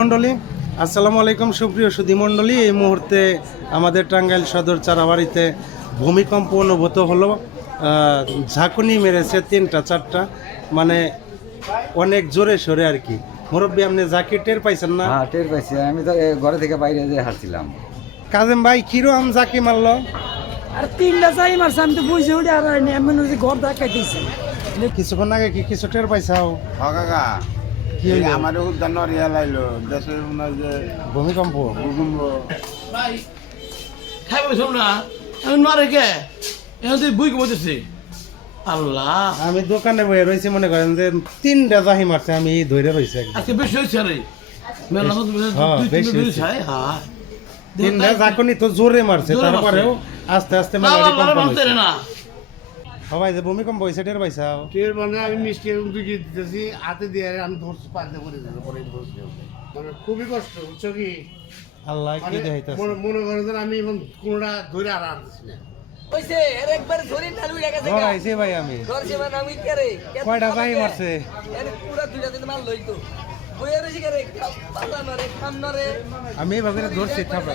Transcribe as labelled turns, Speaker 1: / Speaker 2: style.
Speaker 1: মণ্ডলী আসসালামু আলাইকুম সুপ্রিয় সুধী মণ্ডলী এই মুহূর্তে আমাদের টাঙ্গাইল সদর চারাবাড়িতে ভূমিকম্প অনুভূত হলো। ঝাঁকুনি মেরেছে তিনটা চারটা। মানে অনেক জোরে সরে আর কি। মুরব্বী আপনি ঝাঁকি টের পাইছেন না?
Speaker 2: হ্যাঁ টের পাইছি। আমি তো ঘরে থেকে বাইরে যে হাঁটছিলাম।
Speaker 1: কাজেম ভাই কিরম ঝাঁকি মারলো?
Speaker 3: আর তিনটা চাই মারছে। আমি তো বুঝে উঠে আর এমন ঘর দেখাইতেছে
Speaker 1: কিছুক্ষণ আগে কি কিছু টের পাইছাও?
Speaker 4: কাকা।
Speaker 1: কি হইল?
Speaker 4: আমার উদ্যান রিয়া লাইলো দেশের যে
Speaker 1: ভূমিকম্প।
Speaker 4: ভূমিকম্প।
Speaker 5: খাই বলছো না। আমি মারে কে? এখন তুই বুই কমাইতেছি আল্লাহ।
Speaker 1: আমি দোকানে বয়ে রয়েছি মনে করেন যে তিনটা জাহি মারছে আমি ধরে রয়েছি।
Speaker 5: আজকে বেশি হয়েছে আরে। মেলা মতো বেশি-
Speaker 1: হ্যাঁ, হয়েছে।
Speaker 5: হ্যাঁ।
Speaker 1: তিনটা তো জোরে মারছে তারপরেও আস্তে আস্তে মানে।
Speaker 5: না।
Speaker 1: সবাই যে ভূমিকম্প হয়েছে টের পাইছাও
Speaker 4: টের মানে আমি মিষ্টি এরকম দিকে দিতেছি হাতে দিয়ে আমি ধরছি পাল্টে করে দিতে পরে ধরছি মানে খুবই কষ্ট বুঝছ কি?
Speaker 1: আল্লাহ কি
Speaker 4: মানে মনে মনে করো যে আমি এখন কোনটা ধরে আর আনতেছি না।
Speaker 3: এর একবার ধরে ঢালু গেছে
Speaker 1: ঘর আইছে ভাই আমি।
Speaker 3: মানে আমি কে রে?
Speaker 1: কয়টা জাহি মারছে?
Speaker 3: এর পুরা দুইটা দিন মাল লইতো। বইয়ে রইছে কে রে? পাল্লা নরে খাম নরে
Speaker 1: আমি এভাবে ধরছি থাপড়া